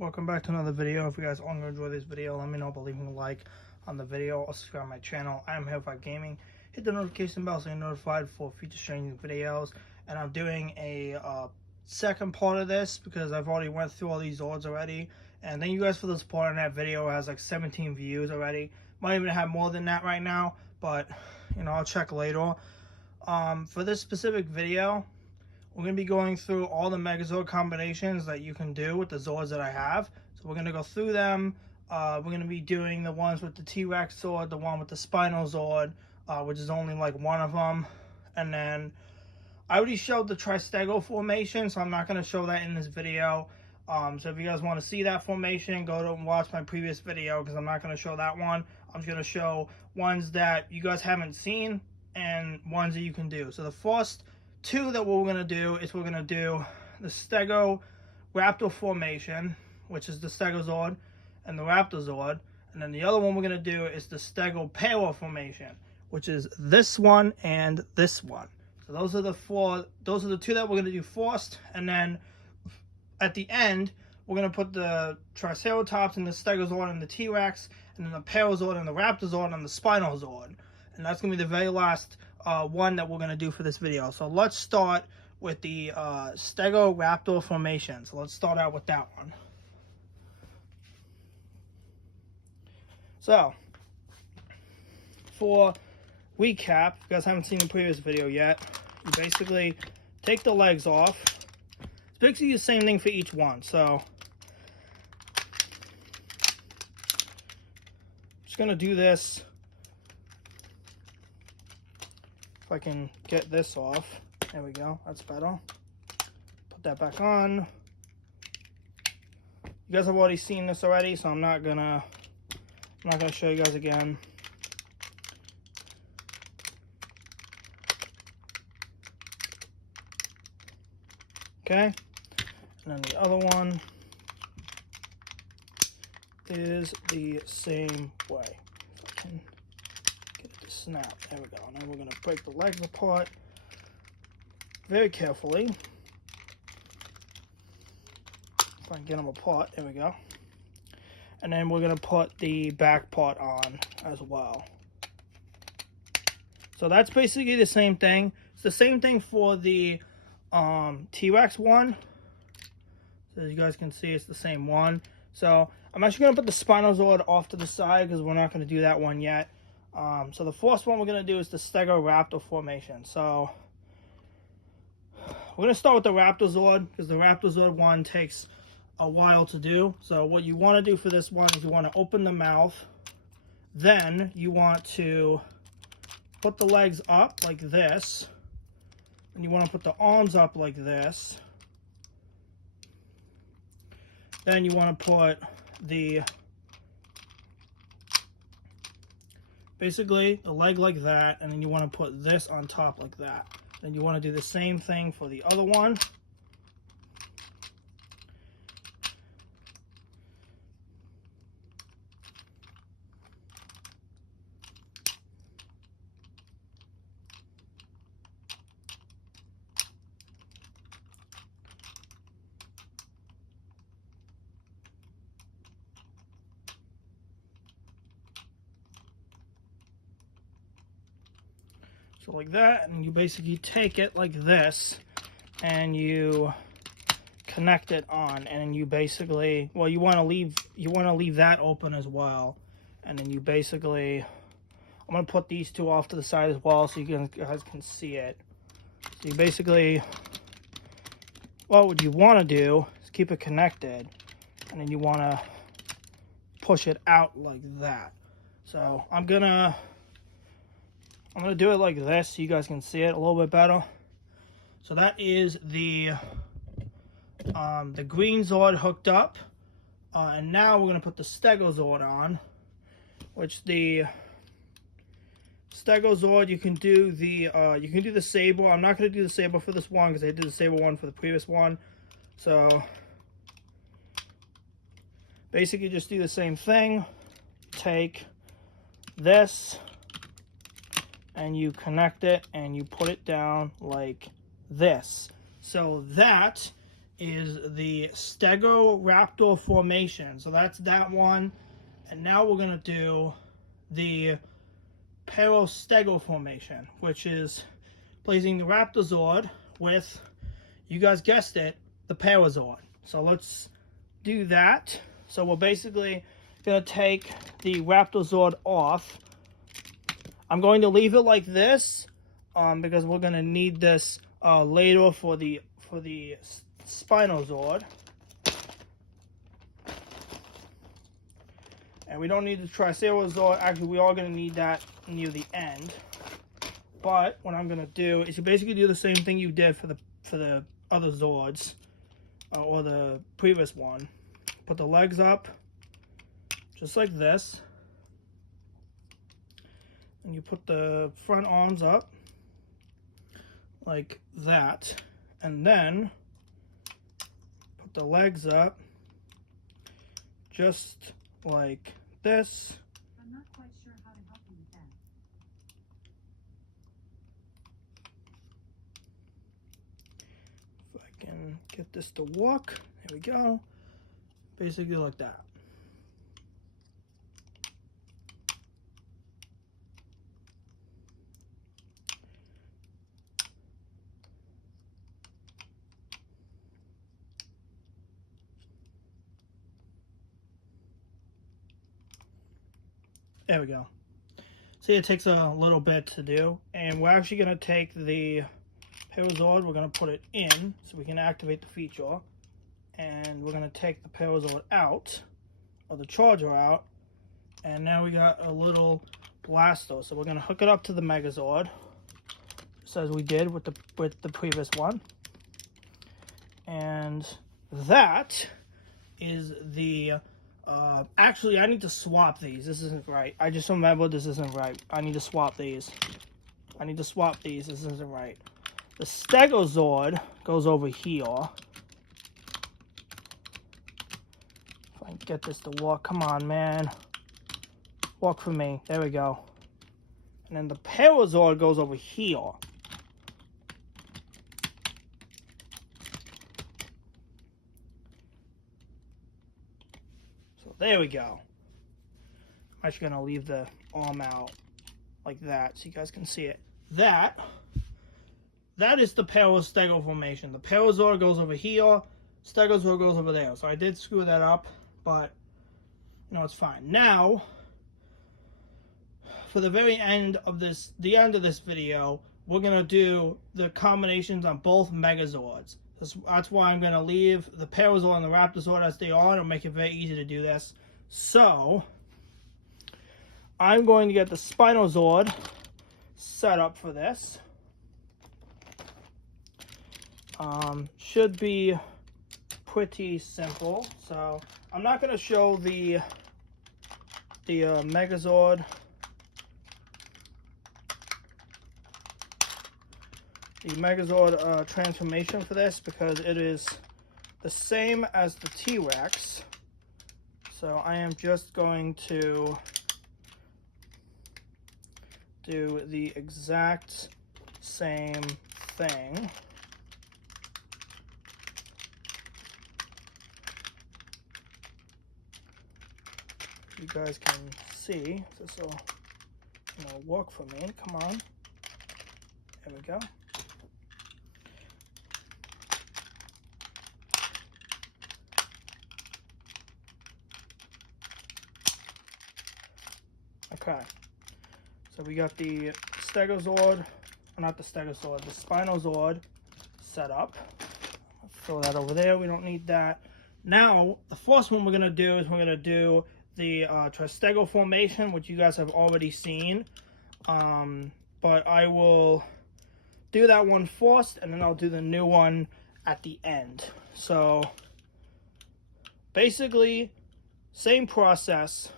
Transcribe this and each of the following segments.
Welcome back to another video. If you guys all enjoy this video, let me know by leaving a like on the video or subscribe to my channel. I am Hellfire Gaming. Hit the notification bell so you're notified for future streaming videos. And I'm doing a second part of this because I've already went through all these zords already. And thank you guys for the support on that video. It has like 17 views already. Might even have more than that right now, but you know, I'll check later. For this specific video, we're going to be going through all the mechazord combinations that you can do with the zords that I have. So we're going to go through them. We're going to be doing the ones with the T-Rex sword, the one with the Spino zord, which is only like one of them. And then I already showed the Stego formation, so I'm not going to show that in this video. So if you guys want to see that formation, go to and watch my previous video because I'm not going to show that one. I'm just going to show ones that you guys haven't seen and ones that you can do. So the first two that we're going to do is we're going to do the Stego raptor formation, which is the Stego zord and the raptor zord. And then the other one we're going to do is the Stego Paro formation, which is this one and this one. So those are the two that we're going to do first. And then at the end, we're going to put the Triceratops and the Stego zord and the T-Rex, and then the Paro zord and the raptor zord and the Spino zord. And that's going to be the very last one that we're going to do for this video. So let's start with the Stego raptor formation. So let's start out with that one. So for recap, if you guys haven't seen the previous video yet, you basically take the legs off. It's basically the same thing for each one. So I'm just going to do this. If I can get this off. There we go. That's better. Put that back on. You guys have already seen this already, so I'm not gonna show you guys again. Okay. And then the other one is the same way. If I can snap. There we go. Now we're going to break the legs apart very carefully. If I can get them apart. There we go. And then we're going to put the back part on as well. So that's basically the same thing. It's the same thing for the T-Rex one. So as you guys can see, it's the same one. So I'm actually going to put the Spino zord off to the side because we're not going to do that one yet. So the first one we're going to do is the Stego raptor formation. So we're going to start with the raptor zord because the raptor zord one takes a while to do. So what you want to do for this one is you want to open the mouth. Then you want to put the legs up like this. And you want to put the arms up like this. Then you want to put the basically the leg like that, and then you want to put this on top like that. Then you want to do the same thing for the other one. So like that, and you basically take it like this, and you connect it on, and you basically, well, you want to leave that open as well, and then you basically, I'm gonna put these two off to the side as well, so you guys can see it. So you basically, well, what you want to do is keep it connected, and then you want to push it out like that. So I'm gonna do it like this so you guys can see it a little bit better. So that is the green zord hooked up, and now we're gonna put the Stego zord on, which the Stego zord you can do the saber. I'm not gonna do the saber for this one because I did the saber one for the previous one. So basically just do the same thing. Take this and you connect it and you put it down like this. So that is the Stego raptor formation. So that's that one. And now we're going to do the Paro Stego formation, which is placing the raptor zord with, you guys guessed it, the Parazord. So let's do that. So we're basically going to take the raptor zord off. I'm going to leave it like this because we're going to need this later for the Spino zord. And we don't need the Tricerazord. Actually, we are going to need that near the end. But what I'm going to do is you basically do the same thing you did for the other Zords, or the previous one. Put the legs up, just like this. And you put the front arms up, like that. And then put the legs up, just like this. I'm not quite sure how to help you with that. If I can get this to walk, there we go. Basically like that. There we go. See, it takes a little bit to do, and we're actually going to take the Parazord, we're going to put it in so we can activate the feature, and we're going to take the Parazord out, or the charger out, and now we got a little blaster. So we're going to hook it up to the mechazord, just as we did with the previous one, and that is the actually, I need to swap these. This isn't right. I just remembered this isn't right. I need to swap these. This isn't right. The Stego Zord goes over here. If I can get this to walk. Come on, man. Walk for me. There we go. And then the Parazord goes over here. There we go. I'm actually going to leave the arm out like that so you guys can see it. That is the Paro Stego formation. The Parazord goes over here, Stegozord goes over there. So I did screw that up, but it's fine. Now, for the very end of this, video, we're going to do the combinations on both Megazords. That's why I'm going to leave the Parazord and the Raptorzord as they are. It'll make it very easy to do this. So, I'm going to get the Spinozord set up for this. Should be pretty simple. So, I'm not going to show the Megazord. The Megazord transformation for this, because it is the same as the T-Rex. So I am just going to do the exact same thing. You guys can see, this will work for me. Come on. There we go. Okay, so we got the Stegozord, not the Stegozord, the Spinozord set up. Let's throw that over there, we don't need that. Now, the first one we're going to do is we're going to do the Tristego formation, which you guys have already seen. But I will do that one first, and then I'll do the new one at the end. So, basically, same process.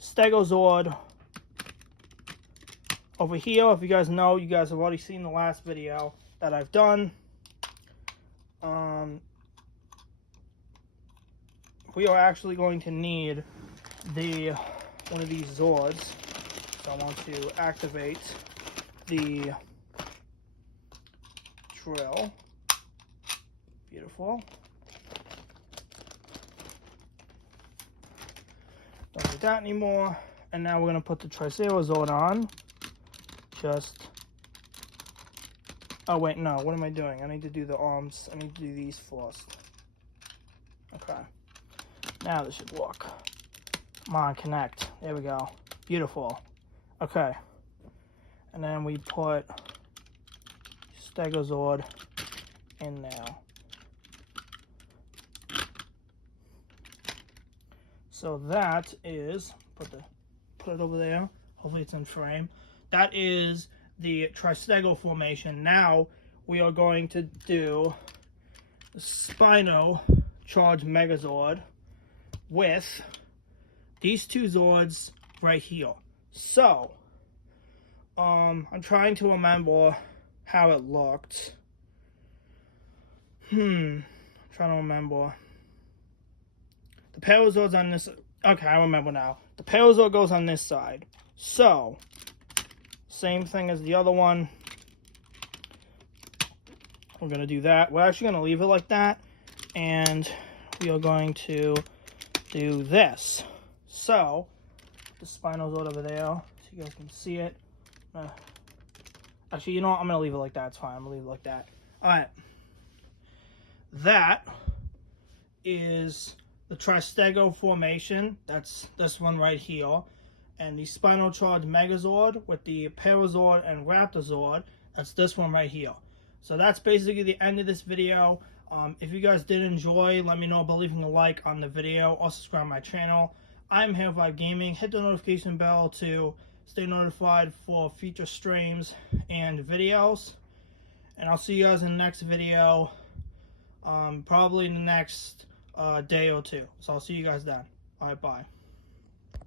Stegozord over here. If you guys know, you guys have already seen the last video that I've done. We are actually going to need one of these Zords. So I want to activate the drill. Beautiful. Don't need that anymore. And now we're going to put the Triceratops on. Just... Oh, wait, no. What am I doing? I need to do the arms. I need to do these first. Okay. Now this should work. Come on, connect. There we go. Beautiful. Okay. And then we put Stegozord in there. So that is, put it over there. Hopefully it's in frame. That is the Stego formation. Now we are going to do the Spino charged mechazord with these two zords right here. So I'm trying to remember how it looked. I'm trying to remember. The Parozord's on this. Okay, I remember now. The Parozord goes on this side. So, same thing as the other one. We're going to do that. We're actually going to leave it like that. And we are going to do this. So, the Spinozord over there, so you guys can see it. Actually, you know what? I'm going to leave it like that. It's fine. I'm going to leave it like that. Alright. That is the Stego formation. That's this one right here. And the Spino charged Megazord with the Parozord and Raptorzord. That's this one right here. So that's basically the end of this video. If you guys did enjoy, let me know by leaving a like on the video or subscribe to my channel. I'm Hero5 Gaming. Hit the notification bell to stay notified for future streams and videos. And I'll see you guys in the next video. Probably in the next day or two. So I'll see you guys then. Alright, bye.